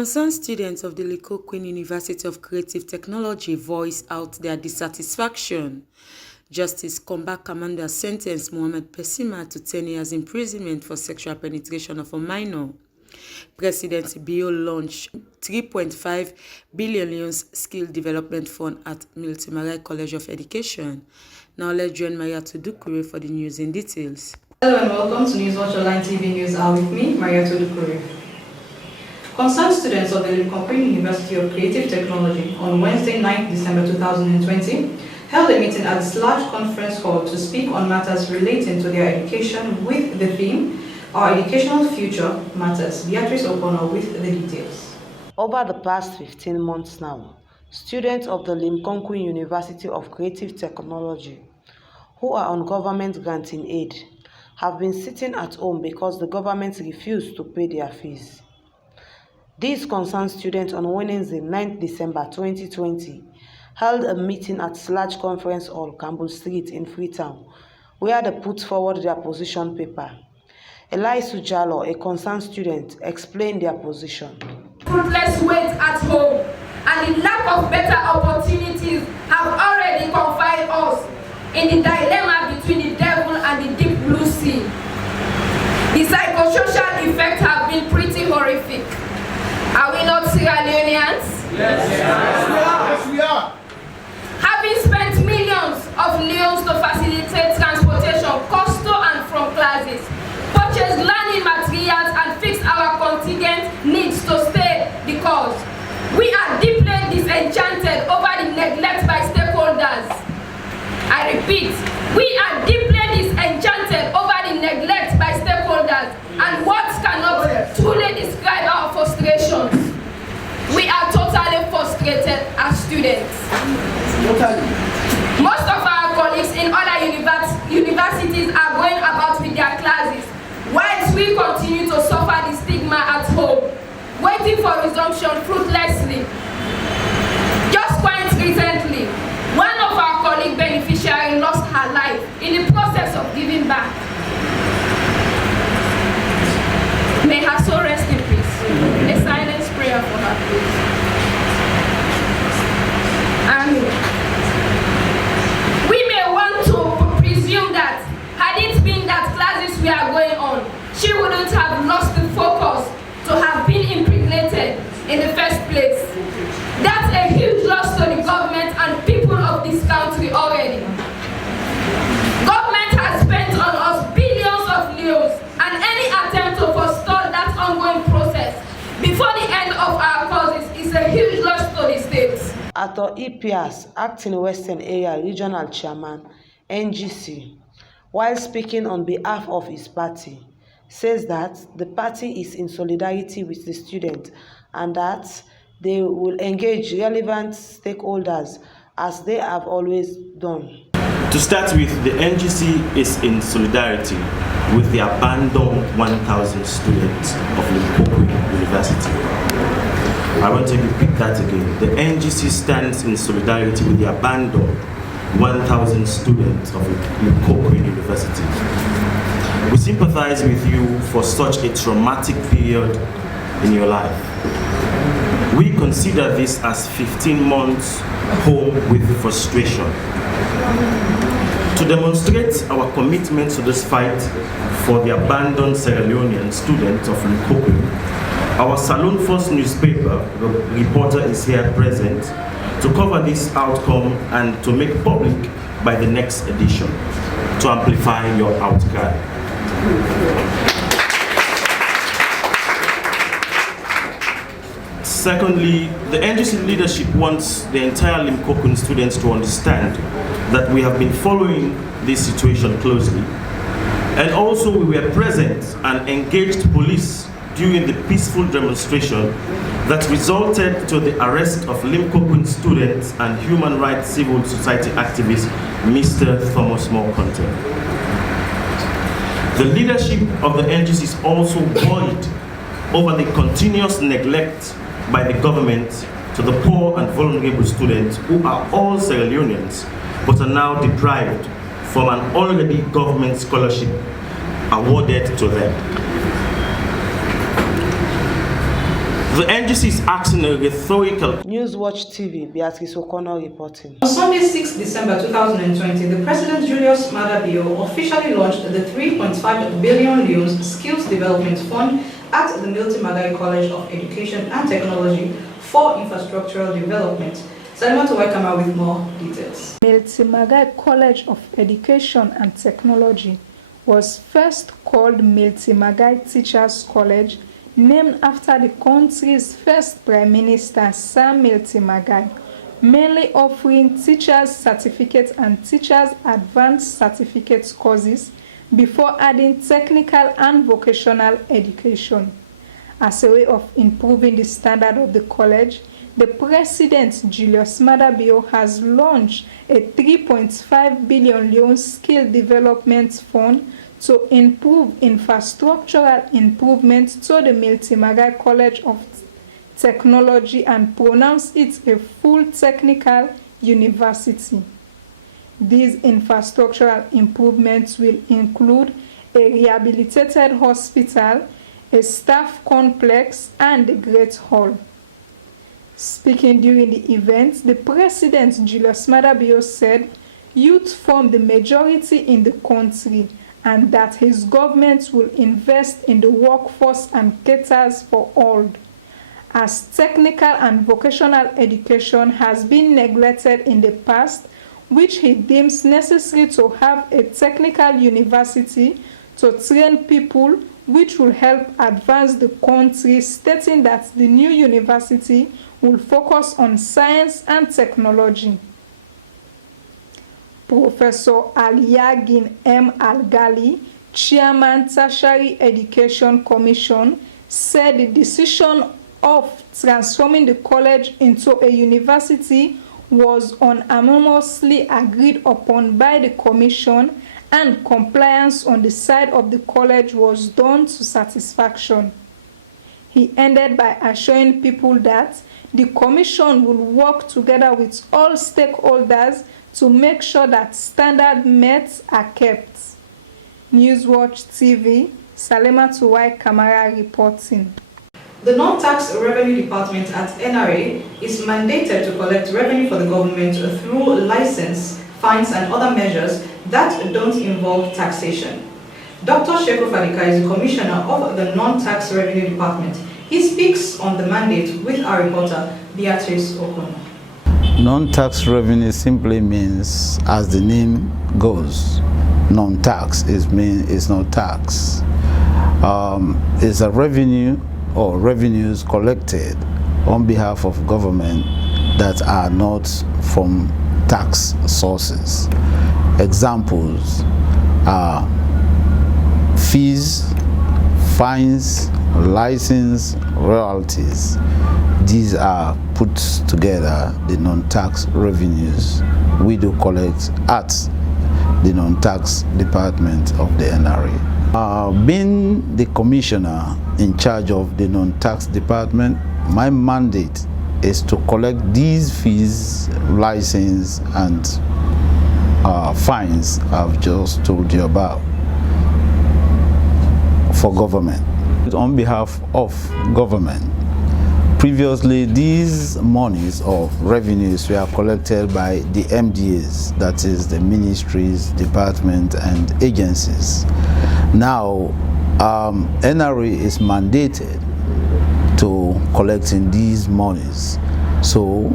Concerned students of the Queen University of Creative Technology voiced out their dissatisfaction. Justice Combat Commander sentenced Mohammed Pesima to 10 years imprisonment for sexual penetration of a minor. President Bio launched 3.5 billion skill development fund at Miltimare College of Education. Now let's join Maria Tudukure for the news in details. Hello and welcome to Newswatch Online TV News Hour with me, Maria Tudukure. Concerned students of the Queen University of Creative Technology on Wednesday, 9th December 2020 held a meeting at the large conference hall to speak on matters relating to their education with the theme, Our Educational Future Matters. Beatrice O'Connor with the details. Over the past 15 months now, students of the Queen University of Creative Technology who are on government granting aid have been sitting at home because the government refused to pay their fees. These concerned students on Wednesday, 9th December 2020, held a meeting at large conference hall, Campbell Street in Freetown, where they put forward their position paper. Elisu Jallo, a concerned student, explained their position. Fruitless wait at home and the lack of better opportunities have already confined us in the dilemma between the devil and the deep blue sea. The psychosocial effects have been pretty horrific. Are we not Sierra Leoneans? Yes, we are. Having spent millions of leons to facilitate transportation, cost to and from classes, purchase learning materials and fix our contingent needs to stay because we are deeply disenchanted over the neglect by stakeholders. I repeat, we are deeply disenchanted over the neglect by stakeholders, and words cannot truly describe our frustrations. We are totally frustrated as students. Most of our colleagues in other universities are going about with their classes, whilst we continue to suffer the stigma at home, waiting for resumption fruitlessly. Just quite recently, one of our colleague beneficiaries lost her life in the process of giving back. May her soul rest in peace. A silent prayer for her, please. And we may want to presume that had it been that classes were going on, she wouldn't have lost the focus to have been impregnated in the first place. That's a huge loss to the government and people of this country already. Government has spent on us billions of leos, and any attempt to forestall that ongoing process before the end of our courses is a huge loss to the states. Ato EPS, acting Western Area Regional Chairman, NGC, while speaking on behalf of his party, says that the party is in solidarity with the students and that they will engage relevant stakeholders as they have always done. To start with, the NGC is in solidarity with the abandoned 1,000 students of Limpopo University. I want to repeat that again. The NGC stands in solidarity with the abandoned 1,000 students of Limpopo University. We sympathize with you for such a traumatic period in your life. We consider this as 15 months home with frustration. To demonstrate our commitment to this fight for the abandoned Sierra Leonean students of Limpopo, our Salon First newspaper reporter is here present to cover this outcome and to make public by the next edition to amplify your outcry. Secondly, the NGC leadership wants the entire Limpopo students to understand that we have been following this situation closely, and also we were present and engaged police during the peaceful demonstration that resulted to the arrest of Limpopo students and human rights civil society activist Mr. Thomas Mokonte. The leadership of the NGC is also worried over the continuous neglect by the government to the poor and vulnerable students who are all Sierra Leoneans but are now deprived from an already government scholarship awarded to them. The NGC is asking a rhetorical. Newswatch TV, Beatrice O'Connor reporting. On Sunday, 6 December 2020, the President Julius Maada Bio officially launched the 3.5 billion Leons Skills Development Fund at the Milton Magai College of Education and Technology for infrastructural development. Salima Tuwaikama with more details. Milton Magai College of Education and Technology was first called Milton Magai Teachers College, named after the country's first Prime Minister, Sir Milton Magai, mainly offering teachers' certificate and teachers' advanced certificate courses before adding technical and vocational education. As a way of improving the standard of the college, the President, Julius Maada Bio, has launched a 3.5 billion Leon Skill Development Fund to improve infrastructural improvements to the Milton Magai College of Technology and pronounce it a full technical university. These infrastructural improvements will include a rehabilitated hospital, a staff complex, and a great hall. Speaking during the event, the President, Julius Maada Bio, said youth form the majority in the country and that his government will invest in the workforce and caters for all. As technical and vocational education has been neglected in the past, which he deems necessary to have a technical university to train people, which will help advance the country, stating that the new university will focus on science and technology. Professor Aliagin M. Al-Ghali, Chairman Tertiary Education Commission, said the decision of transforming the college into a university was unanimously agreed upon by the Commission, and compliance on the side of the college was done to satisfaction. He ended by assuring people that the Commission will work together with all stakeholders to make sure that standard met are kept. Newswatch TV, Salima Tuwai Kamara reporting. The Non-Tax Revenue Department at NRA is mandated to collect revenue for the government through license, fines, and other measures that don't involve taxation. Dr. Sheku Fadika is the Commissioner of the Non-Tax Revenue Department. He speaks on the mandate with our reporter, Beatrice O'Connor. Non-tax revenue simply means, as the name goes, non-tax is no tax. It's a revenue or revenues collected on behalf of government that are not from tax sources. Examples are fees, fines, license, royalties. These are put together, the non-tax revenues we do collect at the non-tax department of the NRA. Being the commissioner in charge of the non-tax department, my mandate is to collect these fees, license, and fines I've just told you about for government. On behalf of government, previously these monies or revenues were collected by the MDAs, that is the ministries, departments, and agencies. Now NRA is mandated to collecting these monies, so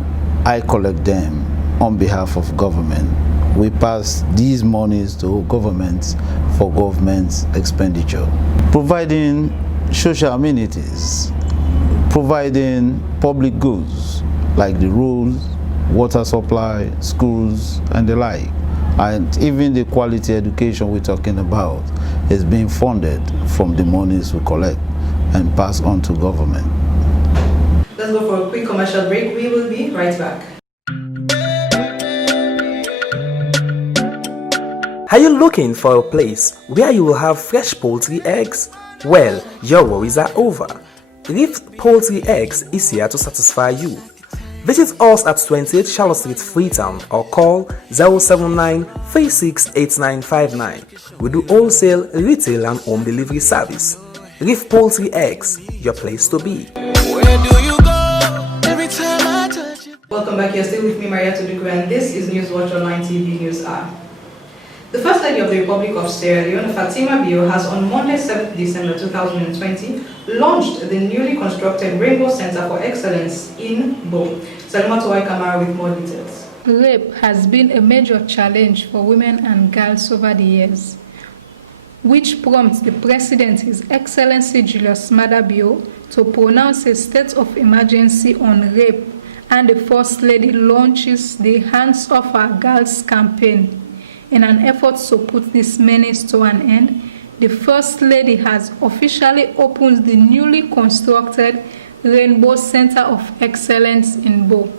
I collect them on behalf of government. We pass these monies to government for government expenditure, providing social amenities, providing public goods like the roads, water supply, schools, and the like. And even the quality education we're talking about is being funded from the monies we collect and pass on to government. Let's go for a quick commercial break. We will be right back. Are you looking for a place where you will have fresh poultry eggs? Well, your worries are over. Reef Poultry Eggs is here to satisfy you. Visit us at 28 Charlotte Street, Freetown, or call 079-368959. We do wholesale, retail, and home delivery service. Reef Poultry Eggs, your place to be. Where do you go every time I touch you? Welcome back. You're still with me, Maria Tudukwe, and this is Newswatch Online TV News Hour. The First Lady of the Republic of Sierra Leone, Fatima Bio, has on Monday, 7th December 2020, launched the newly constructed Rainbow Center for Excellence in Bo. Salima Tawai Kamara with more details. Rape has been a major challenge for women and girls over the years, which prompts the President, His Excellency Julius Maada Bio, to pronounce a state of emergency on rape, and the First Lady launches the Hands Off Our Girls campaign. In an effort to put this menace to an end, the First Lady has officially opened the newly constructed Rainbow Center of Excellence in Bo.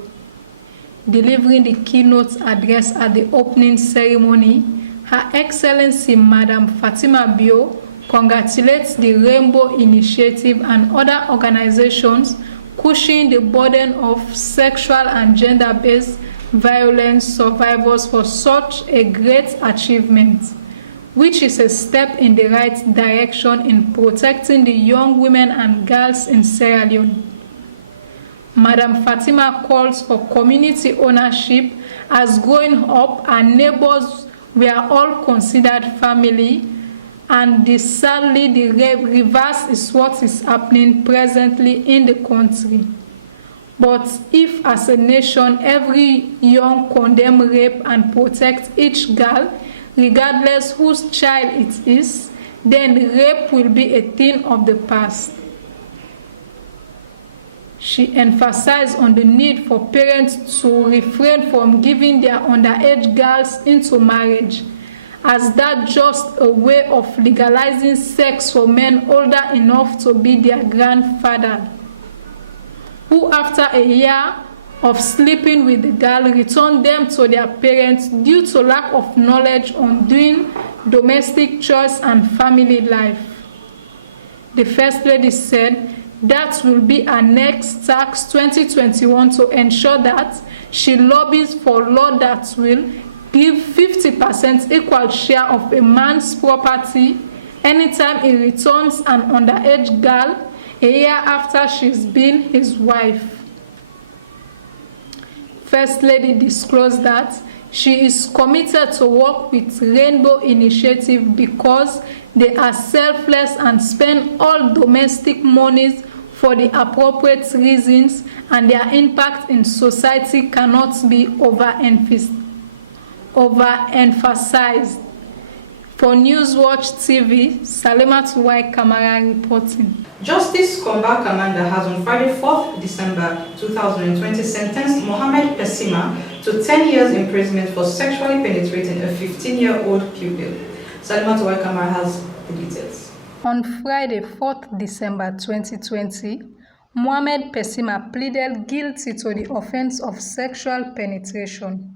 Delivering the keynote address at the opening ceremony, Her Excellency Madam Fatima Bio congratulates the Rainbow Initiative and other organizations cushioning the burden of sexual and gender-based violence survivors for such a great achievement, which is a step in the right direction in protecting the young women and girls in Sierra Leone. Madam Fatima calls for community ownership, as growing up our neighbors were all considered family, and sadly the reverse is what is happening presently in the country. But if as a nation every young condemn rape and protect each girl, regardless whose child it is, then rape will be a thing of the past. She emphasized on the need for parents to refrain from giving their underage girls into marriage, as that just a way of legalizing sex for men older enough to be their grandfather, who after a year of sleeping with the girl return them to their parents due to lack of knowledge on doing domestic chores and family life. The First Lady said that will be her next task 2021 to ensure that she lobbies for law that will give 50% equal share of a man's property anytime he returns an underage girl a year after she's been his wife. First Lady disclosed that she is committed to work with Rainbow Initiative because they are selfless and spend all domestic monies for the appropriate reasons, and their impact in society cannot be overemphasized. For Newswatch TV, Salimat Y. Kamara reporting. Justice Komba Kamanda has on Friday, 4th December 2020, sentenced Mohammed Pesima to 10 years imprisonment for sexually penetrating a 15-year-old pupil. Salimat Y. Kamara has the details. On Friday, 4th December 2020, Mohammed Pesima pleaded guilty to the offense of sexual penetration.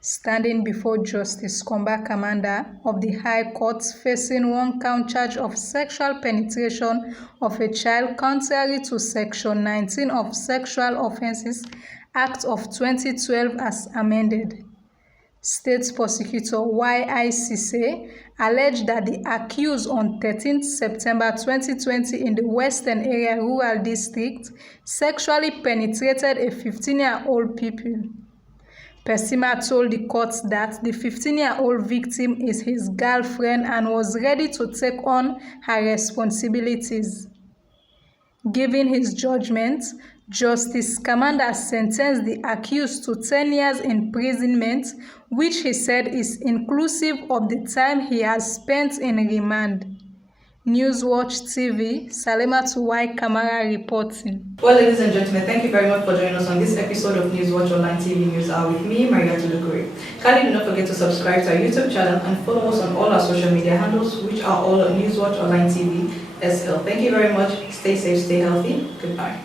Standing before Justice Komba Kamanda of the High Court facing one count charge of sexual penetration of a child contrary to Section 19 of Sexual Offences Act of 2012 as amended. State Prosecutor Y.I.C.C. alleged that the accused on 13 September 2020 in the Western Area Rural District sexually penetrated a 15-year-old pupil. Pesima told the court that the 15-year-old victim is his girlfriend and was ready to take on her responsibilities. Giving his judgment, Justice Kamanda sentenced the accused to 10 years imprisonment, which he said is inclusive of the time he has spent in remand. Newswatch TV, Salimat Y. Kamara reporting. Well, ladies and gentlemen, thank you very much for joining us on this episode of Newswatch Online TV News Hour with me, Maria Tudukwe. Kindly do not forget to subscribe to our YouTube channel and follow us on all our social media handles, which are all on Newswatch Online TV SL. Thank you very much. Stay safe, stay healthy. Goodbye.